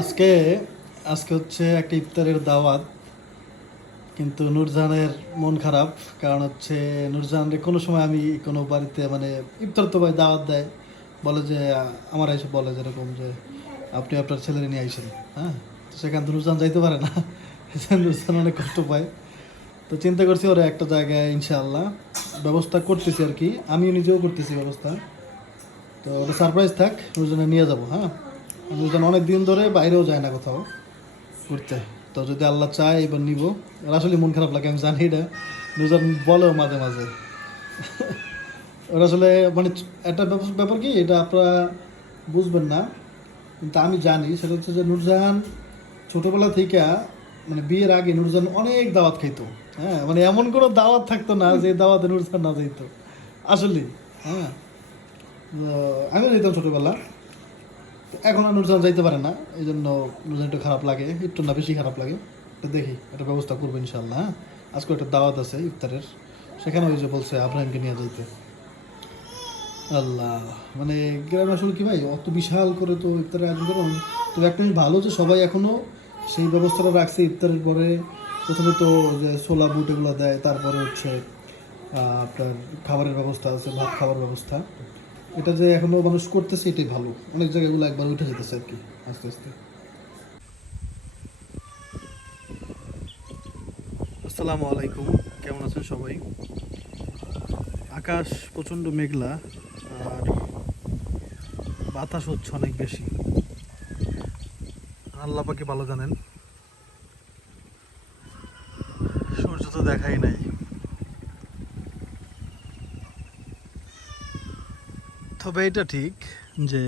আজকে আজকে হচ্ছে একটা ইফতারের দাওয়াত, কিন্তু নূরজাহানের মন খারাপ। কারণ হচ্ছে নূরজাহানরে কোনো সময় আমি কোনো বাড়িতে মানে ইফতার তো ভাই দাওয়াত দেয়, বলে যে আমার এসে বলে যেরকম যে আপনি আপনার ছেলেরে নিয়ে আইসেন। হ্যাঁ, তো সেখান থেকে নূরজাহান যাইতে পারে না। নূরজাহান অনেক কষ্ট পায়। তো চিন্তা করছি ওরা একটা জায়গায় ইনশাআল্লাহ ব্যবস্থা করতেছি আর কি, আমিও নিজেও করতেছি ব্যবস্থা। তো ওটা সারপ্রাইজ থাক, নূরজাহানে নিয়ে যাবো। হ্যাঁ, নূরজাহান অনেক দিন ধরে বাইরেও যায় না কোথাও ঘুরতে। তো যদি আল্লাহ চায় এবার নিব। আর আসলে মন খারাপ লাগে, আমি জানি এটা। নুজান বলেও মাঝে মাঝে। ওরা আসলে মানে একটা ব্যাপার কি, এটা আপনারা বুঝবেন না, কিন্তু আমি জানি। সেটা হচ্ছে যে নূরজাহান ছোটোবেলা থেকে মানে বিয়ের আগে নূরজাহান অনেক দাওয়াত খাইতো। হ্যাঁ, মানে এমন কোনো দাওয়াত থাকতো না যে দাওয়াতে নূরজাহান না যাইতো আসলে। হ্যাঁ, আমিও যেতাম ছোটোবেলা। এখন আর নুরজাহান যাইতে পারে না, এই জন্য নুরজাহান একটু খারাপ লাগে, একটু না বেশি খারাপ লাগে। তো দেখি একটা ব্যবস্থা করবো ইনশাল্লাহ। হ্যাঁ, আজকে একটা দাওয়াত আছে ইফতারের, সেখানে ওই যে বলছে আব্রাহিমকে নিয়ে যাইতে। আল্লাহ, মানে গ্রামে আসলে কি ভাই, অত বিশাল করে তো ইফতারের আয়োজন করুন। তো একটা জিনিস ভালো যে সবাই এখনও সেই ব্যবস্থাটা রাখছে। ইফতারের পরে প্রথমে তো যে ছোলা বুট এগুলো দেয়, তারপরে হচ্ছে আপনার খাবারের ব্যবস্থা আছে, ভাত খাবার ব্যবস্থা। এটা যে এখনো মানুষ করতেছে এটাই ভালো। অনেক জায়গাগুলো একবার উঠে যেতেছে আর কি, আস্তে আস্তে। আসসালামু আলাইকুম, কেমন আছেন সবাই? আকাশ প্রচণ্ড মেঘলা, আর বাতাস হচ্ছে অনেক বেশি। আল্লাহ পাকে ভালো জানেন, সূর্য তো দেখাই নাই। তবে এটা ঠিক যে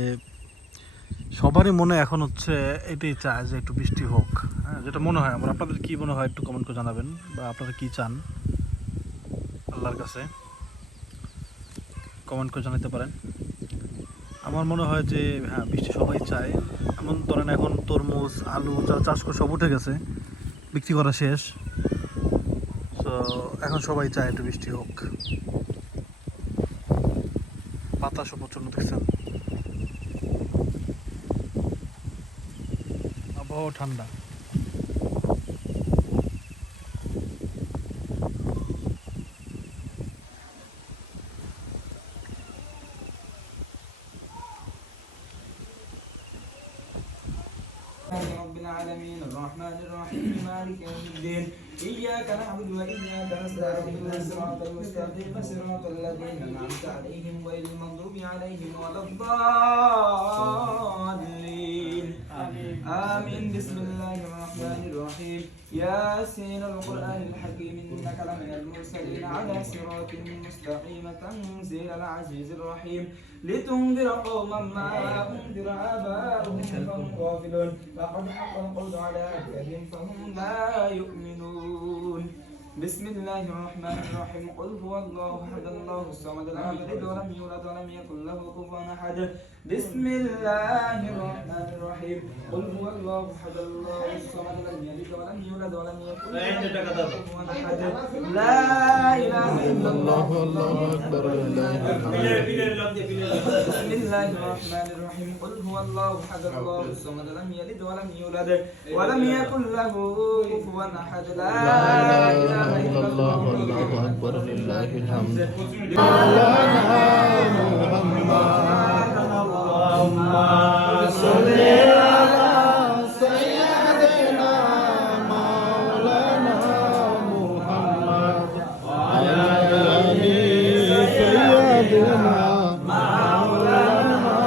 সবারই মনে এখন হচ্ছে এটাই চায় যে একটু বৃষ্টি হোক। হ্যাঁ, যেটা মনে হয় আমার। আপনাদের কি মনে হয় একটু কমেন্ট করে জানাবেন, বা আপনারা কি চান আল্লাহর কাছে কমেন্ট করে জানাতে পারেন। আমার মনে হয় যে হ্যাঁ, বৃষ্টি সবাই চায়। এমন ধরেন এখন তরমুজ আলু যা চাষ করে সব উঠে গেছে, বিক্রি করা শেষ। তো এখন সবাই চায় একটু বৃষ্টি হোক। বাতাসও প্রচণ্ড, দেখছেন, আবহাওয়া ঠান্ডা। رب العالمين الرحمن الرحيم مالك يوم الدين إياك نعبد وإياك نستعين صراط المستقيم صراط الذين أنعمت عليهم غير المغضوب عليهم ولا الضالين آمين بسم الله الرحمن الرحيم ياسين القرآن الحكيم إنك لمن المرسلين على صراط مستقيم تنزيل العزيز الرحيم لتنذر قوما ما أنذر آباؤهم فهم غافلون لقد حق القول على أكثرهم فهم لا يؤمنون بسم الله الرحمن الرحيم قل هو الله أحد الله الصمد لم يلد ولم يولد ولم يكن له كفوا أحد بسم الله الرحمن الرحيم قل هو الله أحد الله الصمد لم يلد ولم يولد ولم يكن له كفوا أحد لا إله إلا الله والله أكبر لله بسم الله الرحمن الرحيم قل هو الله أحد الله الصمد لم يلد ولم يولد ولم يكن له كفوا أحد لا إله إلا الله والله أكبر لله الحمد مولانا محمد اللهم صل على سيدنا مولانا محمد وعلى آل سيدنا مولانا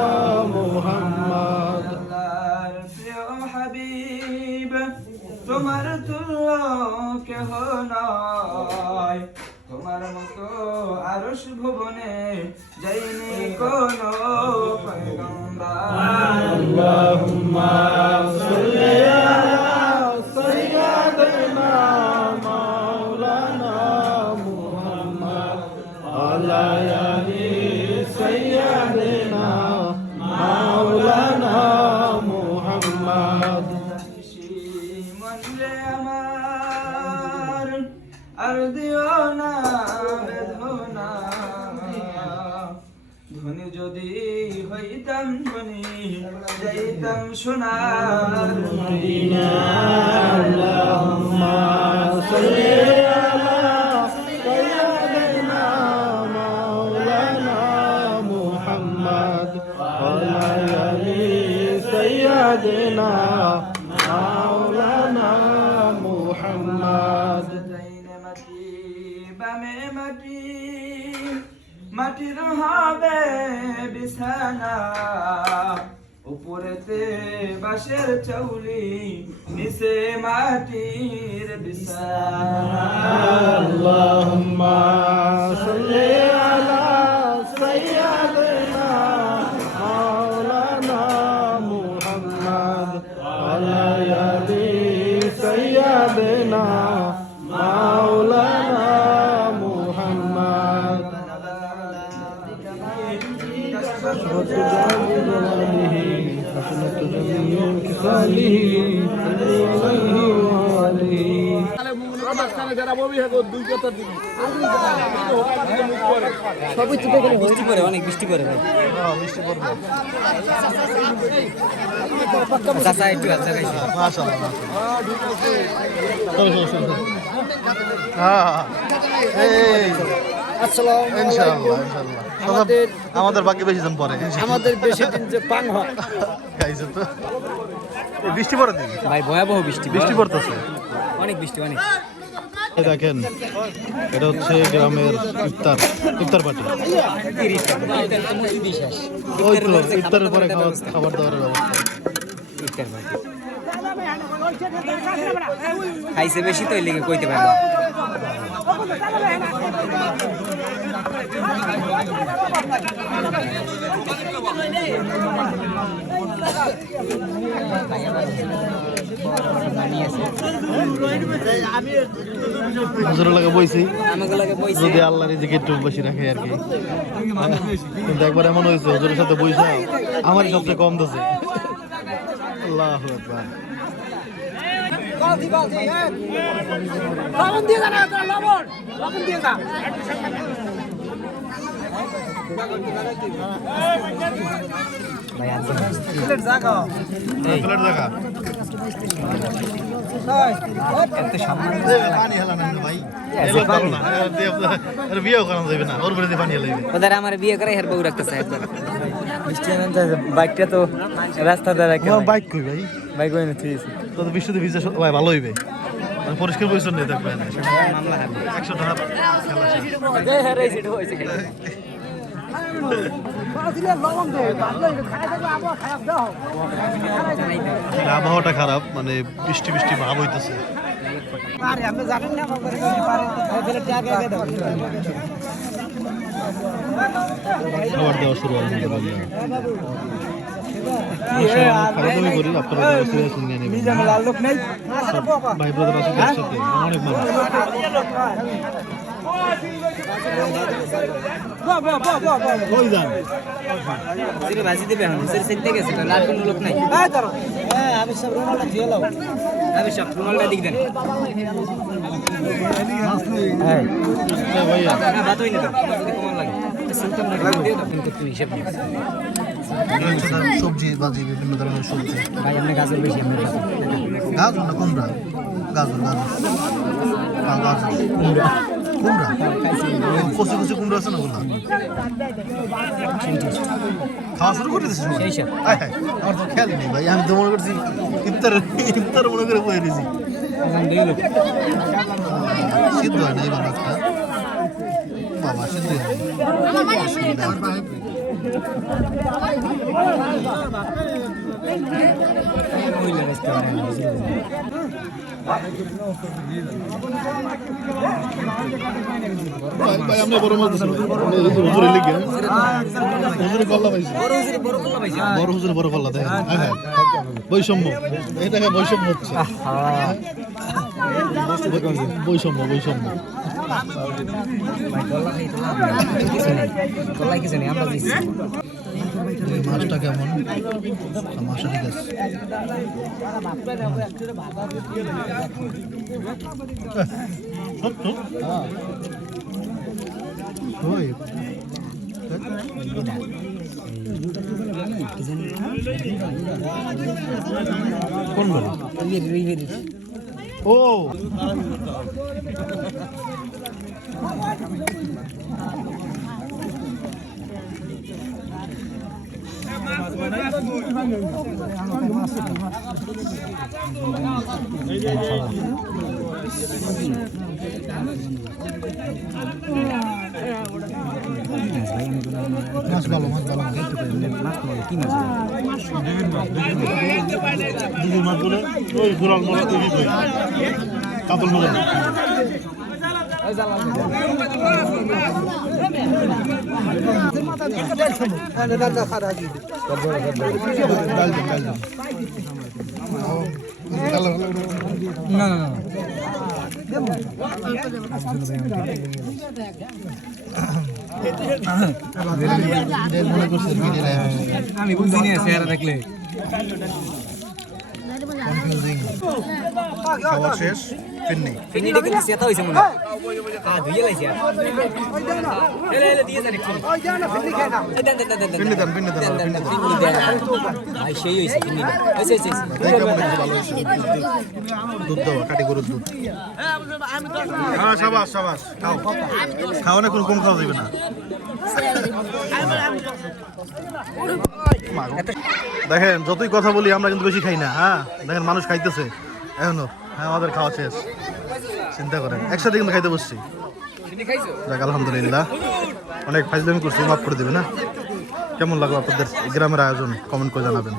محمد يا حبيب তোমার তুল্য কেহ নয়, তোমার মতো আরশ ভুবনে যাইনি কোন পয়গম্বর। আল্লাহুম্মা সাল্লি আলা সাইয়্যিদিনা মাওলানা মুহাম্মদ আলা আলি সাইয়্যিদিনা মাওলানা মুহাম্মদ। আর দিও না বেদনা, ধনী যদি যাইতাম ধনী যাইতাম সোনার মদিনা আল্লাহুম্মা সাল্লি আলা সাইয়্যিদিনা মাওলানা মুহাম্মদ ওয়া আলি সাইয়্যিদিনা মাওলানা মুহাম্মদ মাটির হবে বিছানা উপরেতে বাঁশের চৌলি নিচে মাটির বিছানা আল্লাহুম্মা সাল্লি আলা সাইয়্যিদিনা মাওলানা মুহাম্মদ ওয়া আলি সাইয়্যিদিনা মাওলানা মুহাম্মদ বৃষ্টি পড়ে অনেক বৃষ্টি পড়ে ভাই চাচা একটু আচ্ছা আমাদের বাকি বেশি জন পরে আমাদের বেশি দিন যে পান হয় খাইছে তো বৃষ্টি পড়ে দিন ভাই ভয়াবহ বৃষ্টি বৃষ্টি পড়তেছে অনেক বৃষ্টি অনেক দেখেন এটা হচ্ছে গ্রামের ইফতার পার্টি ওই তো ইফতারের পরে খাবার দাবারের ব্যবস্থা খাইছে বেশি তো লেগে কইতে পারে না হুজুরের লাগে বইছি আমাকে লাগে পয়সা যদি আল্লাহর দিকে একটু বেশি রাখে আর কি কিন্তু একবার এমন হয়েছে হুজুরের সাথে বইসা আমারই সবচেয়ে কম দিছে আল্লাহু আকবার লবণ দিয়ে দাও না লবণ দিয়ে দাও প্লেট দেখা পানি হেলা না ভাই বিয়েও করা যাবে না ওর উপরে পানি হেলাইবে ওদের আমার বিয়ে করে হের বউ রাখতেছে একবার বৃষ্টি বাইকটা তো রাস্তা দ্বারা বাইক কই ভাই বাইক হয়ে নিতে তো বৃষ্টিতে ভিজে ভাই ভালো হইবে মানে পরিষ্কার পরিচ্ছন্ন থাকবে না মামলা হবে 100 টাকা খেলা শেষ আবহাওয়াটা খারাপ মানে বৃষ্টি বৃষ্টি ভাব হইতেছে খাবার দেওয়া শুরু হবে খাওয়া করি আপনারা শুনে নেবেন ভাই ব্রাদার আছে একসাথে অনেক মানুষ ওই যান ভাজি দেবে এখন সেটতে গেছে লাল কোনো লোক নাই আমি সব রুমালটা দিয়ে লাও আমি সব রুমালটা দিক দেন হ্যাঁ ভাইয়া না বাত হইনি তো যদি কমান লাগে সুলতান লাগে দিয়ে দাও কিন্তু তুমি হিসাব দিও সবজি বাজি বিভিন্ন ধরনের সবজি ভাই আপনি গাজর বেশি আমরা গাজর না কুমড়া গাজর কুমড়া কচি কচি কুমড়া আছে না ওগুলা খাওয়া শুরু করে দিয়েছি আমার তো খেয়াল নেই ভাই আমি তো মনে করছি ইফতার মনে করে বয়ে দিয়েছি সিদ্ধ হয় না এই বানাকটা বাবা সিদ্ধ হয় ভাই আমরা বড় মাছ দিছি হুজুরের লিগে হুজুরে কল্লা পাইছি বড় হুজুর বড় কল্লা দেখেন হ্যাঁ বৈষম্য এটাকে বৈষম্য হচ্ছে বৈষম্য মাছটা কেমন মাছটা ঠিক আছে কোন বলো ও মাছ ভালো কি মাছ দুধের মাছগুলো ওই ঘোরাল মাছ তৈরি করে কাতল মাছ না না না আমি বুঝিনি চেহারা দেখলে খাওয়া শেষ ফিরনি ফিনিটা কিন্তু সেটা হইছে মনে হয় ধুইয়ে লাইছে এলে দিয়ে জানি খালি ফিরনি দেন ভাই সেই হইছে ফিনিটা হইছে ভালো হয়েছে দুধ দেওয়া কাটি গরুর দুধ হ্যাঁ সাবাস সাবাস খাও খাওয়া না কোনো কম খাওয়া যাবে না দেখেন যতই কথা বলি আমরা কিন্তু বেশি খাই না হ্যাঁ দেখেন মানুষ খাইতেছে এখনো হ্যাঁ আমাদের খাওয়া শেষ চিন্তা করেন একসাথে কিন্তু খাইতে বসছি যাক আলহামদুলিল্লাহ অনেক ফাইজলামি করছি মাফ করে দেবে না কেমন লাগলো আপনাদের গ্রামের আয়োজন কমেন্ট করে জানাবেন